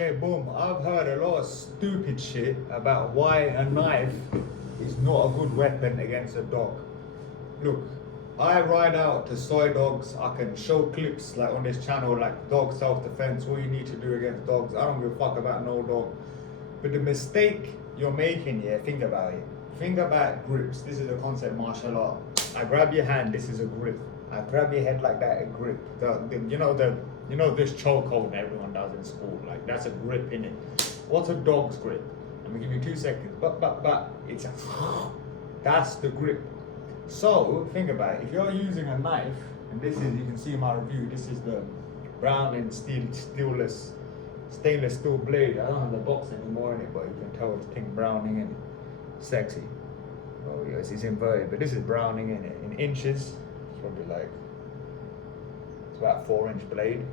Okay, boom. I've heard a lot of stupid shit about why a knife is not a good weapon against a dog. Look, I ride out to soy dogs. I can show clips like on this channel, like dog self-defense, what you need to do against dogs. I don't give a fuck about no dog. But the mistake you're making here, think about it. Think about grips. This is a concept martial art. I grab your hand, this is a grip. I grab your head like that, a grip. You know this chokehold everyone does in school. Like that's a grip in it. What's a dog's grip? I'm gonna give you 2 seconds. But it's a that's the grip. So think about it. If you're using a knife, and this is you can see my review. This is the Browning stainless steel blade. I don't have the box anymore in it, but you can tell it's pink Browning in it. Sexy. Oh yes, it's inverted, but this is Browning in it. In inches, it's probably like it's about 4-inch blade.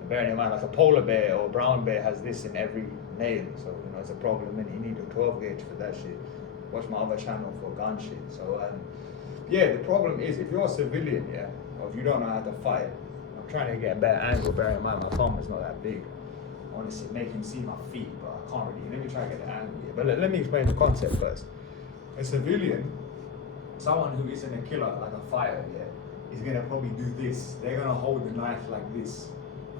And bearing in mind, like a polar bear or a brown bear has this in every nail, so you know it's a problem. And you need a 12 gauge for that shit. Watch my other channel for gun shit. So yeah, the problem is if you're a civilian, yeah, or if you don't know how to fight. I'm trying to get a better angle. Bearing in mind, my thumb is not that big. I want to make him see my feet, but I can't really. Let me try to get the angle here. But let me explain the concept first. A civilian, someone who isn't a killer, like a fighter, yeah, is gonna probably do this. They're gonna hold the knife like this.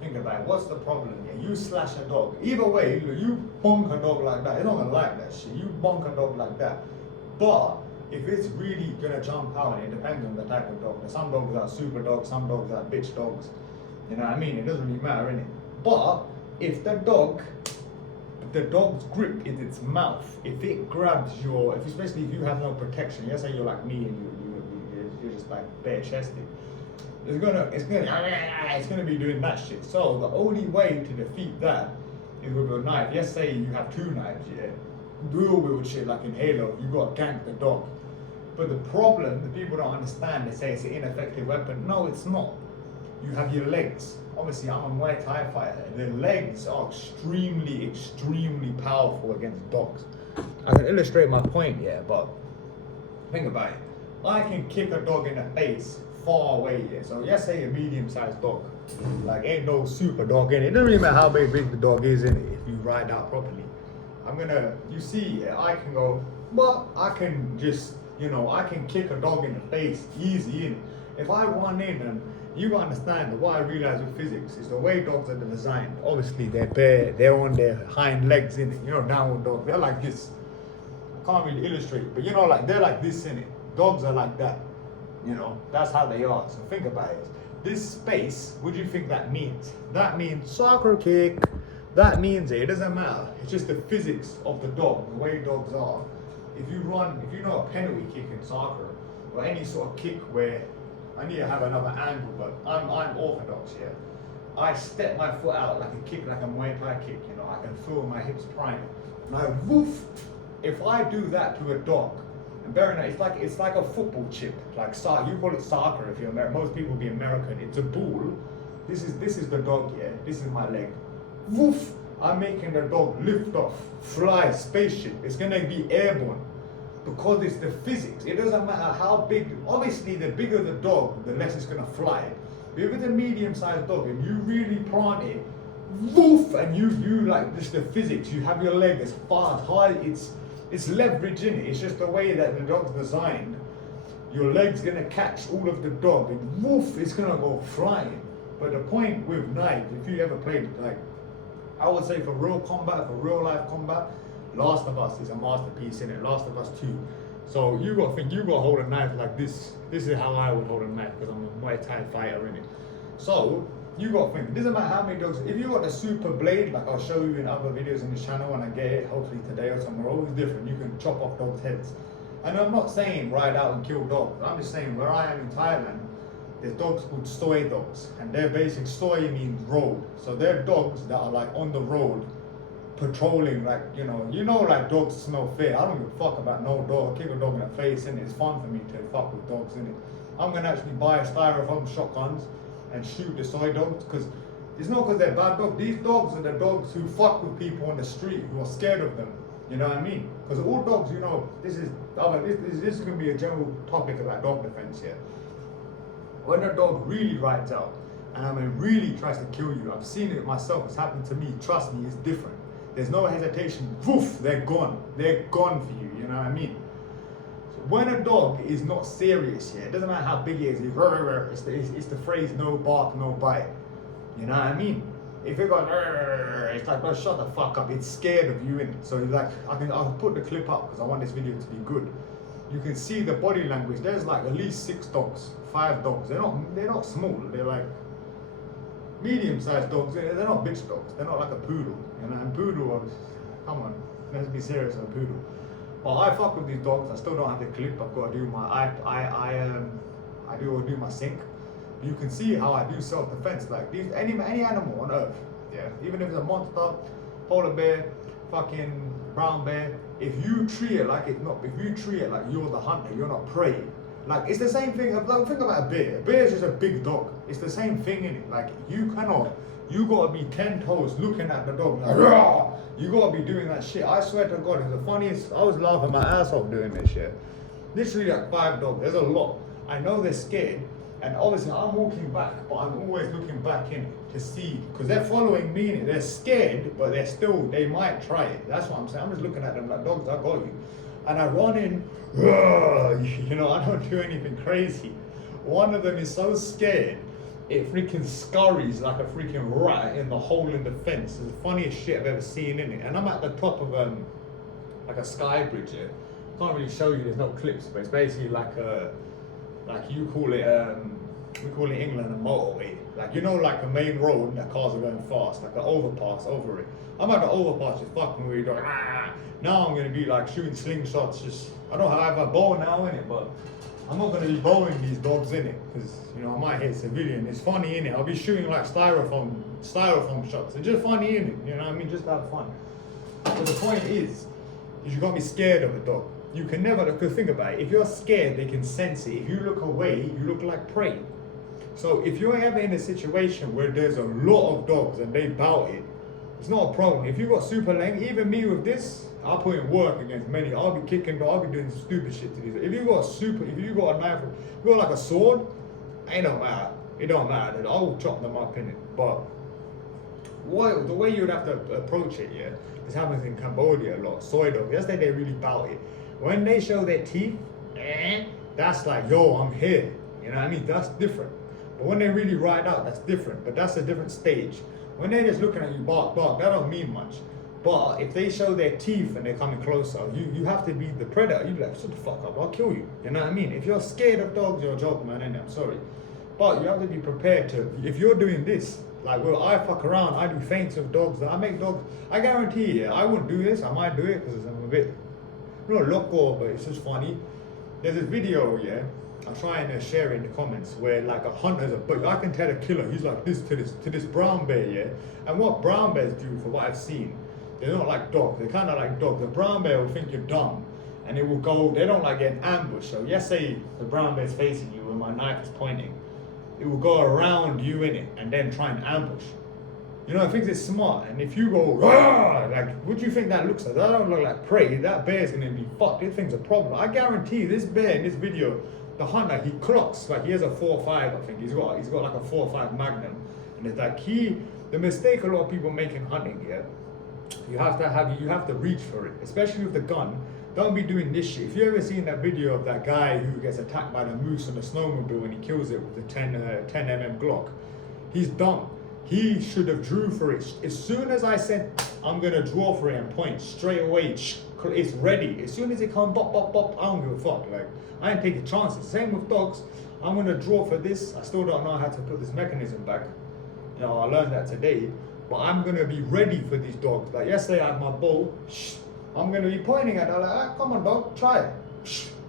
Think about it. What's the problem here? You slash a dog. Either way, you bonk a dog like that. It's not gonna like that shit. You bonk a dog like that. But if it's really gonna jump out, it depends on the type of dog. Some dogs are super dogs, some dogs are bitch dogs. You know what I mean? It doesn't really matter, innit? But if the dog's grip is its mouth. If it grabs especially if you have no protection, let's say you're like me and you're just like bare chested, it's gonna be doing that shit. So the only way to defeat that is with a knife. Let's say you have 2 knives, yeah. Dual wield shit like in Halo, you gotta gank the dog. But the problem, the people don't understand, they say it's an ineffective weapon. No, it's not. You have your legs. Obviously, I'm a Muay Thai fighter. The legs are extremely, extremely powerful against dogs. I can illustrate my point here, but think about it. I can kick a dog in the face far away here. So let's say a medium-sized dog. Like ain't no super dog in it. It doesn't really matter how big the dog is in it if you ride out properly. You see, I can go, but I can just, I can kick a dog in the face easy in it. If I run in and you understand that what I realize with physics is the way dogs are designed. Obviously, they're on their hind legs in it. Downward dog, they're like this. I can't really illustrate, but like they're like this in it. Dogs are like that. That's how they are. So think about it. This space, what do you think that means? That means soccer kick. That means it doesn't matter. It's just the physics of the dog, the way dogs are. If you know a penalty kick in soccer, or any sort of kick where I need to have another angle, but I'm orthodox here. I step my foot out like a kick, like a Muay Thai kick, I can feel my hips prime. And I woof. If I do that to a dog, and bear in mind, it's like a football chip, like soccer. You call it soccer if you're American. Most people will be American. It's a ball. This is the dog here. This is my leg. Woof. I'm making the dog lift off, fly, spaceship. It's gonna be airborne. Because it's the physics. It doesn't matter how big. Obviously, the bigger the dog, the less it's gonna fly. But if it's a medium-sized dog and you really plant it, woof, and you like just the physics. You have your leg as far as high. It's leverage in it. It's just the way that the dog's designed. Your leg's gonna catch all of the dog, and woof, it's gonna go flying. But the point with knives, if you ever played I would say for real combat, for real life combat. Last of Us is a masterpiece in it. Last of Us 2. So you got to hold a knife like this. This is how I would hold a knife because I'm a Muay Thai fighter in it. So you got to think. It doesn't matter how many dogs. If you got the super blade, like I'll show you in other videos on this channel when I get it, hopefully today or tomorrow, it's different. You can chop off dogs' heads. And I'm not saying ride out and kill dogs. I'm just saying where I am in Thailand, there's dogs called soy dogs, and their basic soy means road. So they're dogs that are like on the road. Patrolling, like like dogs smell fear. I don't give a fuck about no dog. Kick a dog in the face, and it's fun for me to fuck with dogs in it. I'm gonna actually buy styrofoam shotguns and shoot the soy dogs because it's not because they're bad dogs. These dogs are the dogs who fuck with people on the street who are scared of them. You know what I mean? Because all dogs, this is gonna be a general topic about dog defense here. When a dog really rides out, and I mean really tries to kill you. I've seen it myself. It's happened to me. Trust me, it's different. There's no hesitation. Woof, they're gone. They're gone for you. You know what I mean? So when a dog is not serious, yeah, it doesn't matter how big it is. It's the phrase "no bark, no bite." You know what I mean? If it goes, it's like, bro, shut the fuck up. It's scared of you, innit? So like, I'll put the clip up because I want this video to be good. You can see the body language. There's like at least 6 dogs, 5 dogs. They're not small. They're like medium-sized dogs. They're not bitch dogs. They're not like a poodle. You know, and poodle, come on, let's be serious on poodle. But I fuck with these dogs. I still don't have the clip. I've got to do my I do my sync. You can see how I do self-defense. Like these, any animal on earth, yeah, even if it's a monster, polar bear, fucking brown bear, if you treat it like you're the hunter, you're not prey. Like it's the same thing. Like, think about a bear. A bear is just a big dog. It's the same thing in it. Like you gotta be 10 toes looking at the dog. Like, rah! You gotta be doing that shit. I swear to God, it's the funniest. I was laughing my ass off doing this shit. Literally like 5 dogs. There's a lot. I know they're scared. And obviously I'm walking back, but I'm always looking back in to see, because they're following me in it. They're scared, but they might try it. That's what I'm saying. I'm just looking at them like, dogs, I got you. And I run in, you know, I don't do anything crazy. One of them is so scared, it freaking scurries like a freaking rat in the hole in the fence. It's the funniest shit I've ever seen in it. And I'm at the top of like a sky bridge here. Can't really show you, there's no clips, but it's basically like you call it, we call it England a motorway. Like, you know, like a main road that cars are going fast, like an overpass over it. I'm at the overpass just fucking with you, going, ah. Now I'm gonna be like shooting slingshots, just, I don't have a bow now in it, but I'm not gonna be bowing these dogs in it, because, you know, I might hit civilian. It's funny in it. I'll be shooting like styrofoam shots. It's just funny in it, you know what I mean? Just have fun. But the point is you gotta be scared of a dog. You can never, because think about it, if you're scared, they can sense it. If you look away, you look like prey. So if you're ever in a situation where there's a lot of dogs and they bout it, it's not a problem. If you got super length, even me with this, I'll put in work against many. I'll be kicking, I'll be doing stupid shit to these. If you got a knife, if you got like a sword, it don't matter. It don't matter. I'll chop them up in it. But the way you would have to approach it, yeah, this happens in Cambodia a lot. Soy dogs, that's they really bout it. When they show their teeth, that's like, yo, I'm here. You know what I mean? That's different. But when they really ride out, that's different. But that's a different stage. When they're just looking at you, bark, bark, that don't mean much. But if they show their teeth and they're coming closer, you have to be the predator. You be like, shut the fuck up, I'll kill you. You know what I mean? If you're scared of dogs, you're a joke, man, and I'm sorry. But you have to be prepared to, if you're doing this, like, well, I fuck around, I do feints with dogs, I make dogs, I guarantee you, I wouldn't do this, I might do it because I'm a bit, not loco, but it's just funny. There's a video, yeah, I'll try and share it in the comments, where like a hunter, but I can tell a killer, he's like this to this brown bear, yeah. And what brown bears do, for what I've seen, they're not like dogs, they're kind of like dogs. The brown bear will think you're dumb, and it will go, they don't like get ambushed. So yes, say the brown bear's facing you and my knife is pointing, it will go around you in it and then try and ambush. You know, it thinks it's smart, and if you go, rah, like, what do you think that looks like? That don't look like prey. That bear's gonna be fucked. This thing's a problem. I guarantee this bear in this video, the hunter, he clocks, like he has a 4.5, I think. He's got like a 4.5 Magnum, and it's like the mistake a lot of people make in hunting here, you have to reach for it, especially with the gun. Don't be doing this shit. If you ever seen that video of that guy who gets attacked by the moose on the snowmobile and he kills it with the 10mm Glock, he's dumb. He should have drew for it. As soon as I said, I'm gonna draw for it and point, straight away, it's ready. As soon as it comes, bop, bop, bop, I don't give a fuck. Like, I ain't taking chances. Same with dogs. I'm gonna draw for this. I still don't know how to put this mechanism back. You know, I learned that today. But I'm gonna be ready for these dogs. Like yesterday I had my bow, I'm gonna be pointing at it, like, ah, come on dog, try it.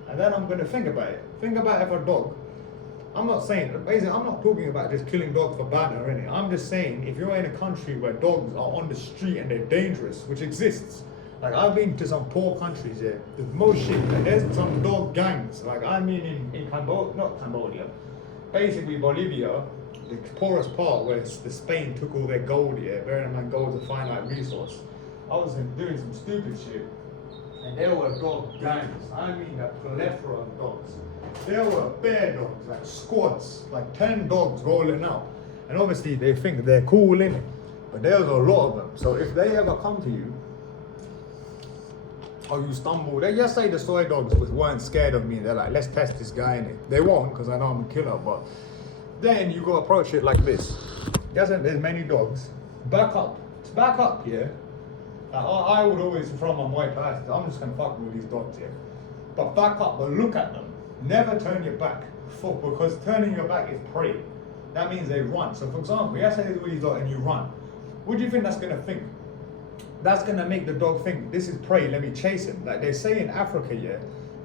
And then I'm gonna think about it. Think about if a dog, I'm not saying, basically I'm not talking about just killing dogs for banter or anything. I'm just saying, if you're in a country where dogs are on the street and they're dangerous, which exists, like I've been to some poor countries here, there's most shit, like there's some dog gangs. Like I mean in Cambodia, not Cambodia, basically Bolivia, the poorest part where the Spain took all their gold here, bearing in mind gold's a finite resource. I was doing some stupid shit, and there were dog gangs. I mean a plethora of dogs. There were bear dogs, like squads, like 10 dogs rolling out. And obviously they think they're cool, innit? But there's a lot of them. So if they ever come to you, or you stumble, they just say the soy dogs weren't scared of me. They're like, let's test this guy in it. They won't, because I know I'm a killer. But then you gotta approach it like this. Yes, there's many dogs. Back up. It's back up, yeah. I would always from my Muay Thai, I'm just gonna fuck with these dogs, yeah. But back up, but look at them. Never turn your back, because turning your back is prey. That means they run. So for example, yes, there's all these dogs and you run. What do you think that's gonna think? That's gonna make the dog think, this is prey, let me chase him. Like they say in Africa, yeah,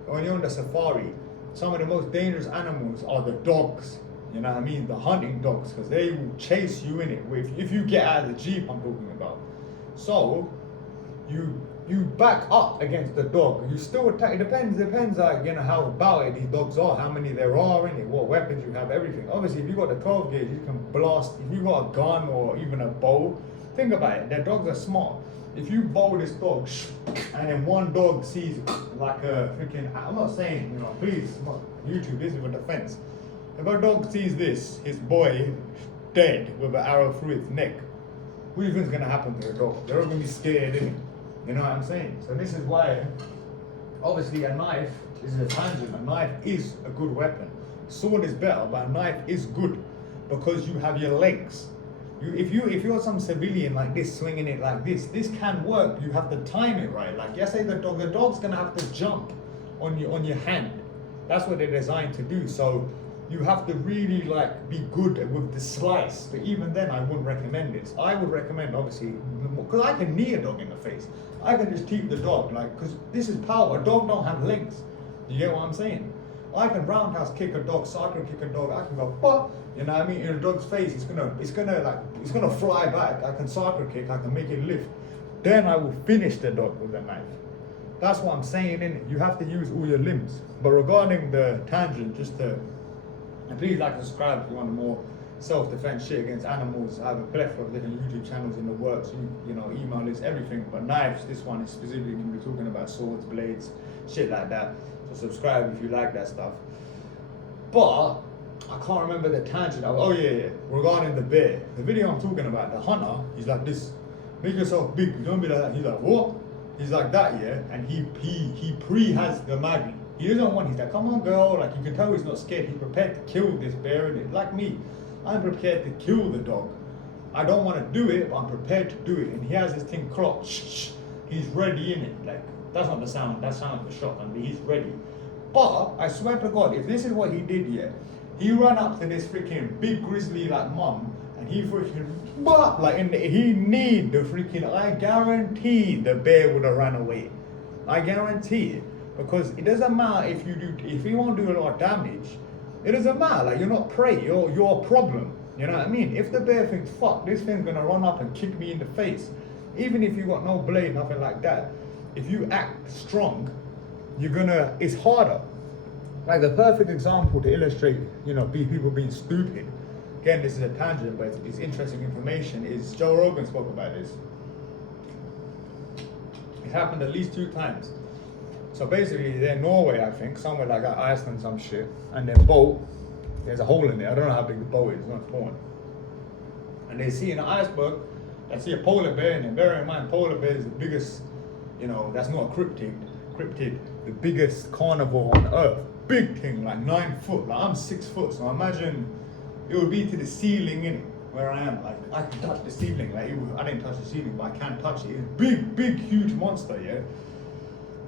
when you're on the safari, some of the most dangerous animals are the dogs. You know what I mean? The hunting dogs, because they will chase you in it. If you get out of the Jeep, I'm talking about. So you back up against the dog. You still attack. It depends like, you know, how about these dogs are, how many there are in it, what weapons you have, everything. Obviously, if you got the 12 gauge, you can blast. If you got a gun or even a bow, think about it. Their dogs are smart. If you bow this dog, and then one dog sees like a freaking, I'm not saying, you know, please, YouTube, this is for defense. If a dog sees this, his boy dead with an arrow through its neck, what do you think is going to happen to the dog? They're all going to be scared, innit? You know what I'm saying? So this is why, obviously a knife, this is a tangent, a knife is a good weapon. Sword is better, but a knife is good because you have your legs. If you're some civilian like this, swinging it like this can work. You have to time it right. Like, yes, say the dog's gonna have to jump on your hand. That's what they're designed to do. So you have to really like be good with the slice. But even then, I wouldn't recommend it. I would recommend, obviously, because I can knee a dog in the face. I can just keep the dog, like, because this is power. A dog don't have legs. You get what I'm saying? I can roundhouse kick a dog, soccer kick a dog. I can go, bah, you know what I mean? In a dog's face, it's gonna fly back. I can soccer kick. I can make it lift. Then I will finish the dog with a knife. That's what I'm saying. In it, you have to use all your limbs. But regarding the tangent, and please like and subscribe if you want more self-defense shit against animals. I have a plethora of different YouTube channels in the works. You know, email is everything. But knives, this one is specifically going to be talking about swords, blades, shit like that. So subscribe if you like that stuff. But I can't remember the tangent. Oh yeah. Regarding the bear, the video I'm talking about, the hunter, he's like this. Make yourself big. You don't be like that. He's like, what? He's like that, yeah. And he pre-has the mag. He doesn't want. He's like, come on, girl. Like you can tell he's not scared. He's prepared to kill this bear. And like me, I'm prepared to kill the dog. I don't want to do it, but I'm prepared to do it. And he has this thing clocked. He's ready in it. Like. That's not the sound, that sounds like a shotgun, but he's ready. But I swear to God, if this is what he did here, he ran up to this freaking big grizzly like mum, and he freaking he kneed the freaking. I guarantee the bear would have ran away. I guarantee it, because it doesn't matter if you won't do a lot of damage. It doesn't matter. Like you're not prey, you're a problem. You know what I mean? If the bear thinks, fuck, this thing's gonna run up and kick me in the face, even if you got no blade, nothing like that. If you act strong, it's harder. Like the perfect example to illustrate, you know, people being stupid. Again, this is a tangent, but it's interesting information, is Joe Rogan spoke about this. It happened at least 2 times. So basically, they're in Norway, I think, somewhere like Iceland, some shit, and their boat, there's a hole in there. I don't know how big the boat is, it's not important. And they see an iceberg, they see a polar bear, and bear in mind, polar bear is the biggest, you know, that's not a cryptid, the biggest carnivore on earth. Big thing, like 9 foot, like I'm 6 foot, so imagine it would be to the ceiling in it, where I am. Like I can touch the ceiling, like I didn't touch the ceiling, but I can touch it. It's big, huge monster, yeah?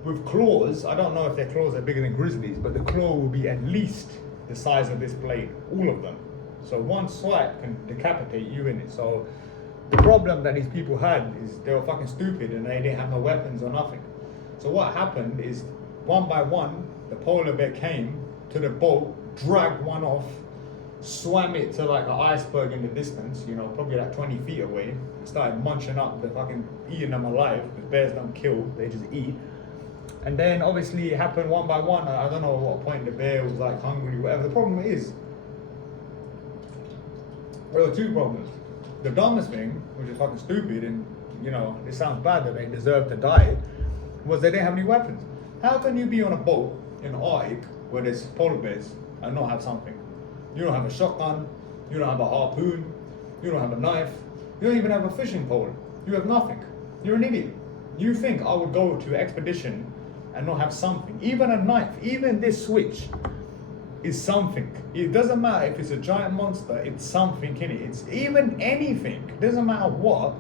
With claws, I don't know if their claws are bigger than grizzlies, but the claw will be at least the size of this blade, all of them. So one swipe can decapitate you in it. So the problem that these people had is they were fucking stupid and they didn't have no weapons or nothing. So what happened is, one by one, the polar bear came to the boat, dragged one off, swam it to like an iceberg in the distance, you know, probably like 20 feet away, and started munching up, the fucking eating them alive, because bears don't kill, they just eat. And then obviously it happened one by one. I don't know at what point the bear was like hungry, whatever. The problem is, there were 2 problems. The dumbest thing, which is fucking stupid, and you know, it sounds bad that they deserve to die, was they didn't have any weapons. How can you be on a boat in the Arctic where there's polar bears and not have something? You don't have a shotgun, you don't have a harpoon, You don't have a knife. You don't even have a fishing pole. You have nothing. You're an idiot. You think I would go to an expedition and not have something? Even a knife, even this switch is something. It doesn't matter if it's a giant monster, it's something in it. It's even anything. It doesn't matter what.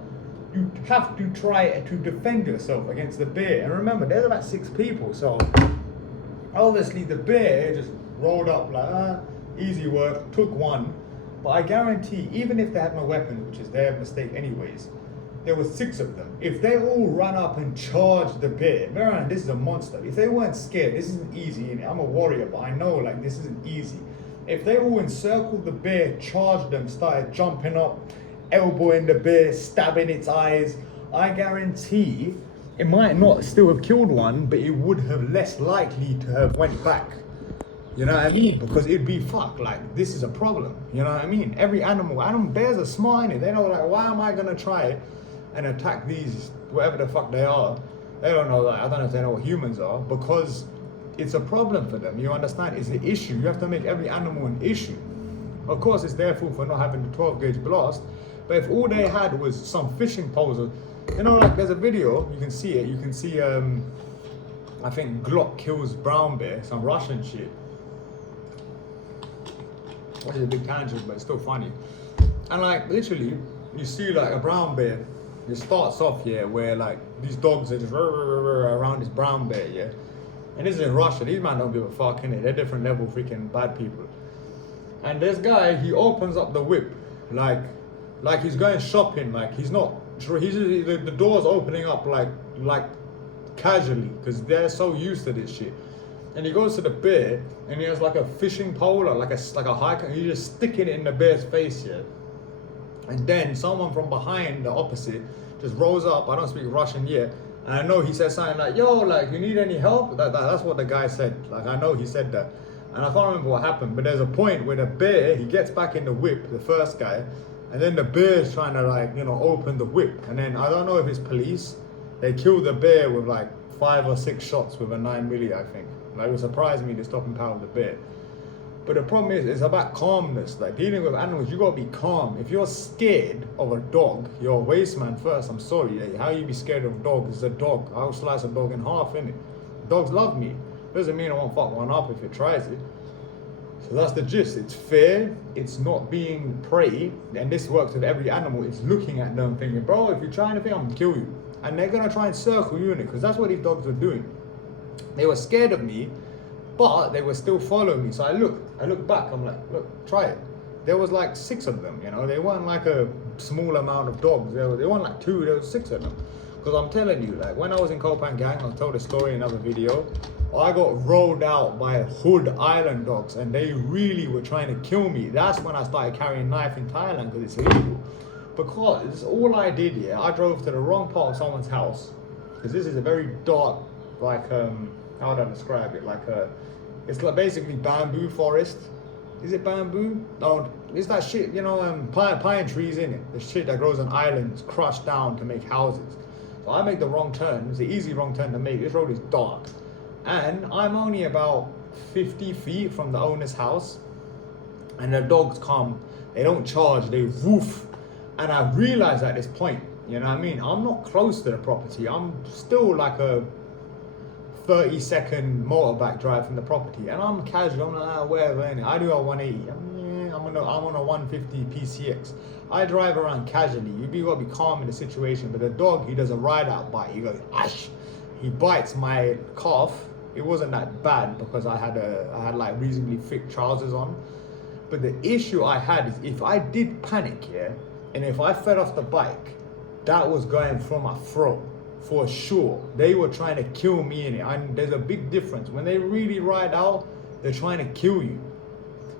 You have to try to defend yourself against the bear. And remember, there's about 6 people, so obviously the bear just rolled up like, easy work, took one. But I guarantee, even if they had no weapon, which is their mistake anyways, there were 6 of them. If they all run up and charge the bear, bear in mind, this is a monster. If they weren't scared, this isn't easy. Innit? I'm a warrior, but I know like this isn't easy. If they all encircled the bear, charged them, started jumping up, elbowing the bear, stabbing its eyes, I guarantee it might not still have killed one, but it would have less likely to have went back. You know what I mean? Because it'd be fuck, like this is a problem. You know what I mean? Every animal, bears are smart in it. They know like, why am I gonna try and attack these, whatever the fuck they are? They don't know that. I don't know if they know what humans are, because it's a problem for them. You understand? It's an issue. You have to make every animal an issue. Of course, it's their fault for not having the 12 gauge blast. But if all they had was some fishing poles, you know, like there's a video, you can see it. You can see, I think Glock kills brown bear, some Russian shit. Which is a big tangent, but it's still funny. And like literally, you see like a brown bear. It starts off where like these dogs are just around this brown bear, yeah. And this is in Russia. These man don't give a fuck, innit? They're different level freaking bad people. And this guy, he opens up the whip like he's going shopping. Like he's not. The door's opening up like casually because they're so used to this shit. And he goes to the bear and he has like a fishing pole or like a hiker, and he just stick it in the bear's face, yeah. And then someone from behind the opposite just rolls up. I don't speak Russian yet, and I know he said something like, "Yo, like you need any help?" That's what the guy said. Like I know he said that, and I can't remember what happened. But there's a point where the bear, he gets back in the whip, the first guy, and then the bear's trying to like open the whip, and then I don't know if it's police. They kill the bear with like 5 or 6 shots with a 9mm, I think. Like, it would surprise me the stopping power of the bear. But the problem is, it's about calmness. Like dealing with animals, you gotta be calm. If you're scared of a dog, you're a waste man first. I'm sorry. Like, how you be scared of a dog? It's a dog. I'll slice a dog in half, innit? Dogs love me. Doesn't mean I won't fuck one up if it tries it. So that's the gist. It's fair. It's not being prey. And this works with every animal. It's looking at them thinking, bro, if you try anything, I'm gonna kill you. And they're gonna try and circle you in it, because that's what these dogs were doing. They were scared of me, but they were still following me. So I look back, I'm like, look, try it. There was like 6 of them, They weren't like a small amount of dogs. They weren't like 2, there was 6 of them. Because I'm telling you, like when I was in Kopan Gang, I'll tell the story in another video, I got rolled out by Hood Island dogs, and they really were trying to kill me. That's when I started carrying a knife in Thailand, because it's illegal. Because all I did, I drove to the wrong part of someone's house, because this is a very dark, like, how would I describe it? Like it's like basically bamboo forest. Is it bamboo? No, it's that shit, pine trees in it. The shit that grows on islands, crushed down to make houses. So I made the wrong turn. It's an easy wrong turn to make. This road is dark. And I'm only about 50 feet from the owner's house. And the dogs come, they don't charge, they woof. And I realized at this point, you know what I mean? I'm not close to the property. I'm still like a 30-second motorbike drive from the property, and I'm casual. I'm like, whatever. I do a 180. I'm on a 150 PCX. I drive around casually. You gotta be calm in the situation. But the dog, he does a ride-out bite. He goes, ash. He bites my calf. It wasn't that bad because I had like reasonably thick trousers on. But the issue I had is if I did panic, and if I fell off the bike, that was going for my throat. For sure. They were trying to kill me in it. And there's a big difference. When they really ride out, they're trying to kill you.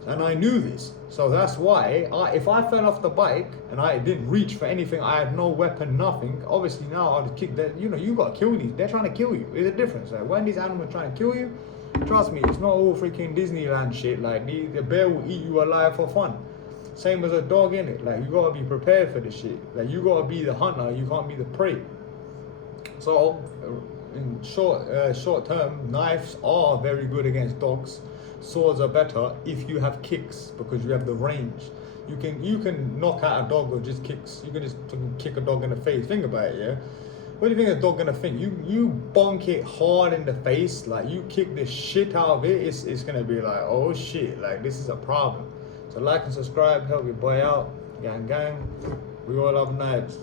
And I knew this. So that's why, if I fell off the bike and I didn't reach for anything, I had no weapon, nothing, obviously now I'd kick that, you gotta kill these. They're trying to kill you. There's a difference. Like when these animals are trying to kill you, trust me, it's not all freaking Disneyland shit. Like the bear will eat you alive for fun. Same as a dog in it. Like you gotta be prepared for this shit. Like you gotta be the hunter, you can't be the prey. So, in short term, knives are very good against dogs. Swords are better if you have kicks because you have the range. You can knock out a dog or just kicks. You can just kick a dog in the face. Think about it, yeah. What do you think a dog gonna think? You bonk it hard in the face, like you kick the shit out of it. It's gonna be like, oh shit, like this is a problem. So like and subscribe, help your boy out, gang gang. We all love knives.